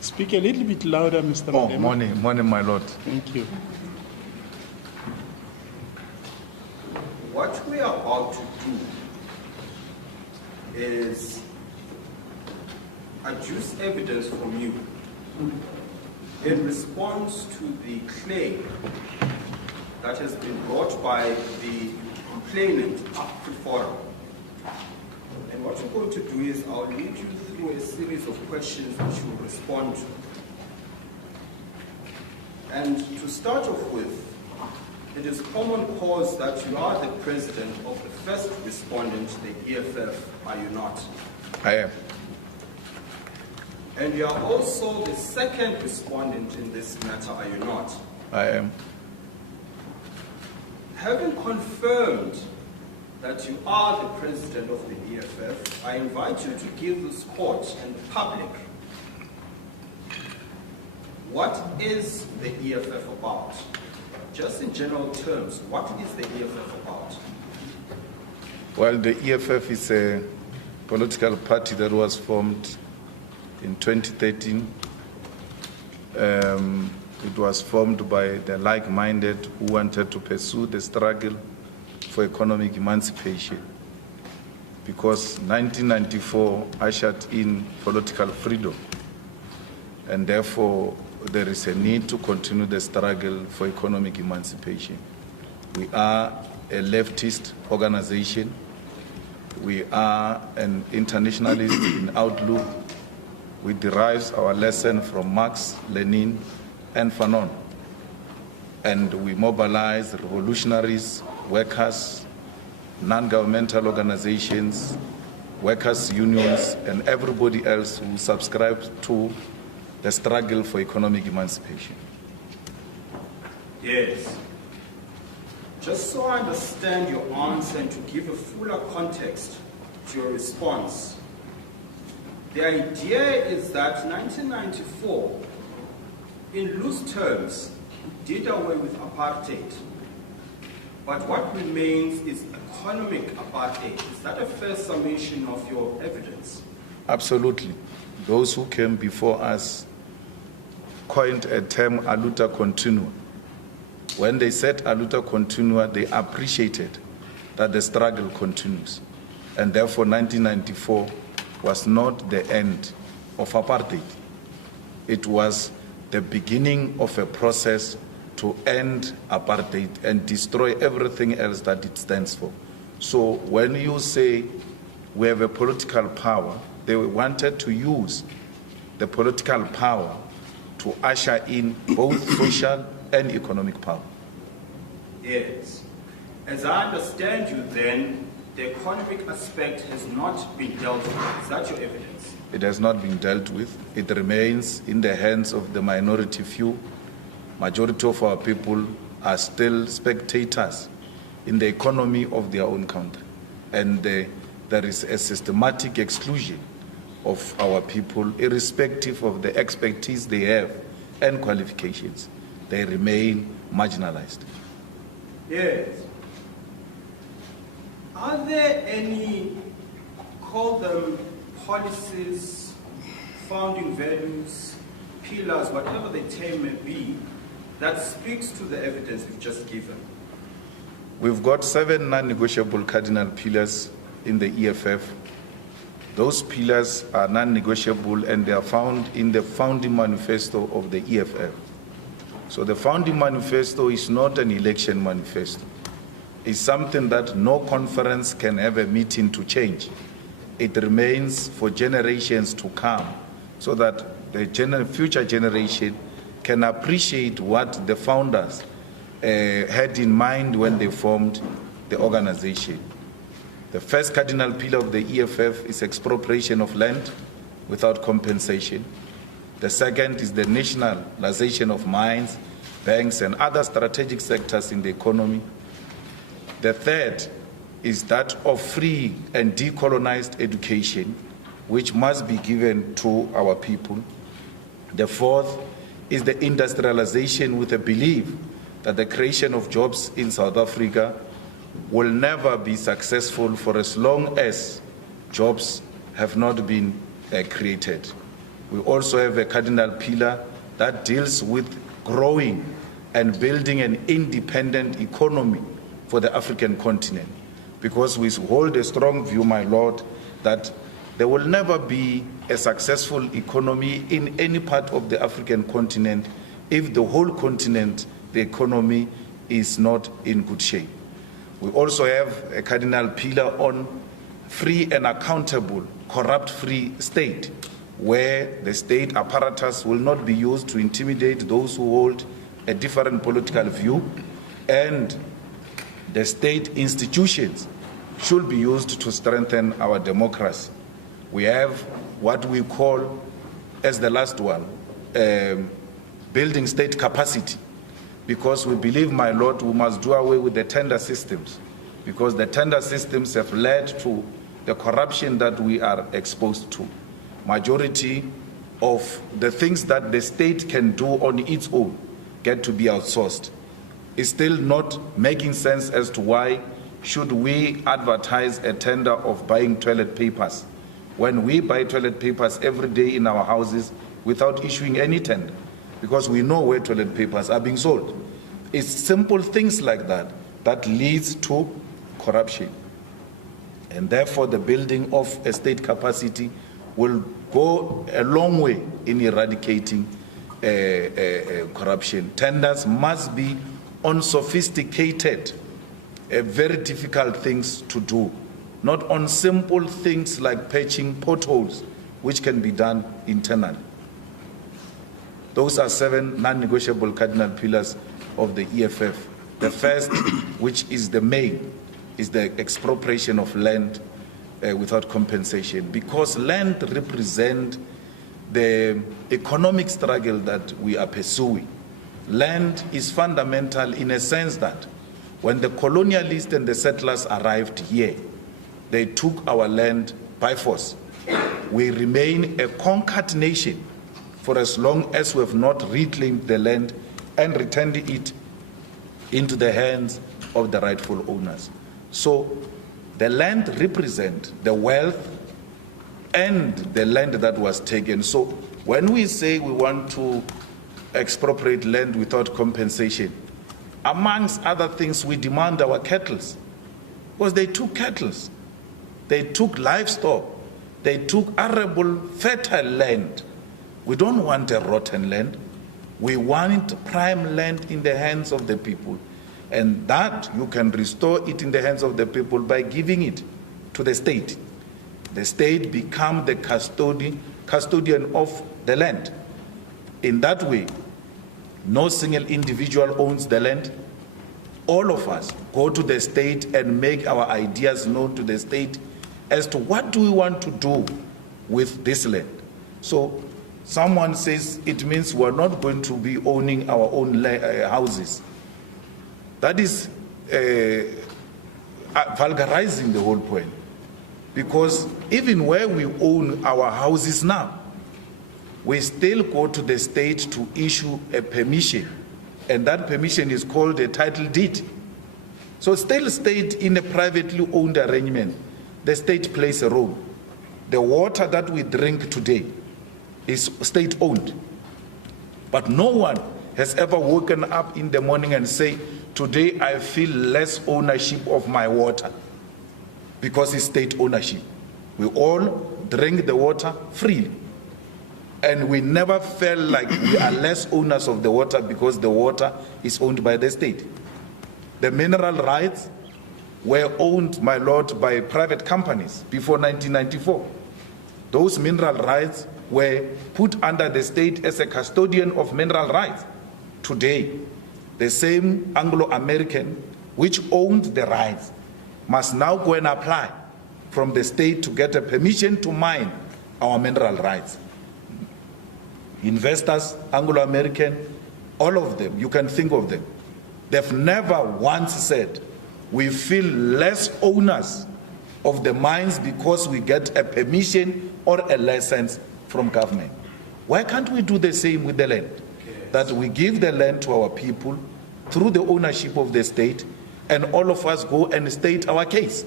Speak a little bit louder, Mr. Oh, Malema. morning, my lord. Thank you. What we are about to do is adduce evidence from you in response to the claim that has been brought by the complainant up to forum. And what we're going to do is I'll lead you through a series of questions which you'll respond to. And to start off with, it is common cause that you are the president of the first respondent, the EFF, are you not? I am. And you are also the second respondent in this matter, are you not? I am. Having confirmed that you are the president of the EFF, I invite you to give this court and the public what is the EFF about? Just in general terms, what is the EFF about? Well, the EFF is a political party that was formed in 2013. It was formed by the like-minded who wanted to pursue the struggle for economic emancipation, because 1994 ushered in political freedom, and therefore there is a need to continue the struggle for economic emancipation. We are a leftist organization. We are an internationalist in outlook. We derive our lesson from Marx, Lenin, and Fanon. And we mobilize revolutionaries, workers, non-governmental organizations, workers' unions, and everybody else who subscribes to the struggle for economic emancipation. Yes. Just so I understand your answer and to give a fuller context to your response, the idea is that 1994, in loose terms, did away with apartheid. But what remains is economic apartheid. Is that a fair summation of your evidence? Absolutely. Those who came before us coined a term, aluta continua. When they said aluta continua, they appreciated that the struggle continues. And therefore, 1994 was not the end of apartheid. It was the beginning of a process to end apartheid and destroy everything else that it stands for. So when you say we have a political power, they wanted to use the political power to usher in both social and economic power. Yes. As I understand you then, the economic aspect has not been dealt with. Is that your evidence? It has not been dealt with. It remains in the hands of the minority few. Majority of our people are still spectators in the economy of their own country. And there is a systematic exclusion of our people, irrespective of the expertise they have and qualifications. They remain marginalized. Yes. Are there any, call them policies, founding values, pillars, whatever the term may be, that speaks to the evidence we've just given? We've got 7 non-negotiable cardinal pillars in the EFF. Those pillars are non-negotiable and they are found in the founding manifesto of the EFF. So the founding manifesto is not an election manifesto. It's something that no conference can have a meeting to change. It remains for generations to come so that the future generation can appreciate what the founders had in mind when they formed the organization. The first cardinal pillar of the EFF is expropriation of land without compensation. The second is the nationalization of mines, banks, and other strategic sectors in the economy. The third is that of free and decolonized education, which must be given to our people. The fourth is the industrialization with a belief that the creation of jobs in South Africa will never be successful for as long as jobs have not been created. We also have a cardinal pillar that deals with growing and building an independent economy for the African continent. Because we hold a strong view, my Lord, that there will never be a successful economy in any part of the African continent if the whole continent, the economy, is not in good shape. We also have a cardinal pillar on free and accountable, corrupt-free state, where the state apparatus will not be used to intimidate those who hold a different political view, and the state institutions should be used to strengthen our democracy. We have what we call, as the last one, building state capacity, because we believe, my Lord, we must do away with the tender systems, because the tender systems have led to the corruption that we are exposed to. Majority of the things that the state can do on its own get to be outsourced. It's still not making sense as to why should we advertise a tender of buying toilet papers when we buy toilet papers every day in our houses without issuing any tender, because we know where toilet papers are being sold. It's simple things like that that leads to corruption. And therefore, the building of a state capacity will go a long way in eradicating corruption. Tenders must be on sophisticated, very difficult things to do, not on simple things like patching potholes, which can be done internally. Those are 7 non-negotiable cardinal pillars of the EFF. The first, which is the main, is the expropriation of land without compensation, because land represents the economic struggle that we are pursuing. Land is fundamental in a sense that when the colonialists and the settlers arrived here, they took our land by force. We remain a conquered nation for as long as we have not reclaimed the land and returned it into the hands of the rightful owners. So the land represents the wealth and the land that was taken. So when we say we want to expropriate land without compensation, amongst other things, we demand our cattle, because they took cattle, they took livestock, they took arable, fertile land. We don't want a rotten land. We want prime land in the hands of the people. And that you can restore it in the hands of the people by giving it to the state. The state becomes the custodian of the land. In that way, no single individual owns the land. All of us go to the state and make our ideas known to the state as to what do we want to do with this land. So someone says it means we're not going to be owning our own houses. That is vulgarizing the whole point. Because even where we own our houses now, we still go to the state to issue a permission. And that permission is called a title deed. So still state in a privately owned arrangement, the state plays a role. The water that we drink today is state owned. But no one has ever woken up in the morning and say, today I feel less ownership of my water, because it's state ownership. We all drink the water freely. And we never felt like we are less owners of the water because the water is owned by the state. The mineral rights were owned, my Lord, by private companies before 1994. Those mineral rights were put under the state as a custodian of mineral rights. Today, the same Anglo-American which owned the rights must now go and apply from the state to get a permission to mine our mineral rights. Investors, Anglo-American, all of them, you can think of them, they've never once said, we feel less owners of the mines because we get a permission or a license from government. Why can't we do the same with the land? That we give the land to our people through the ownership of the state, and all of us go and state our case.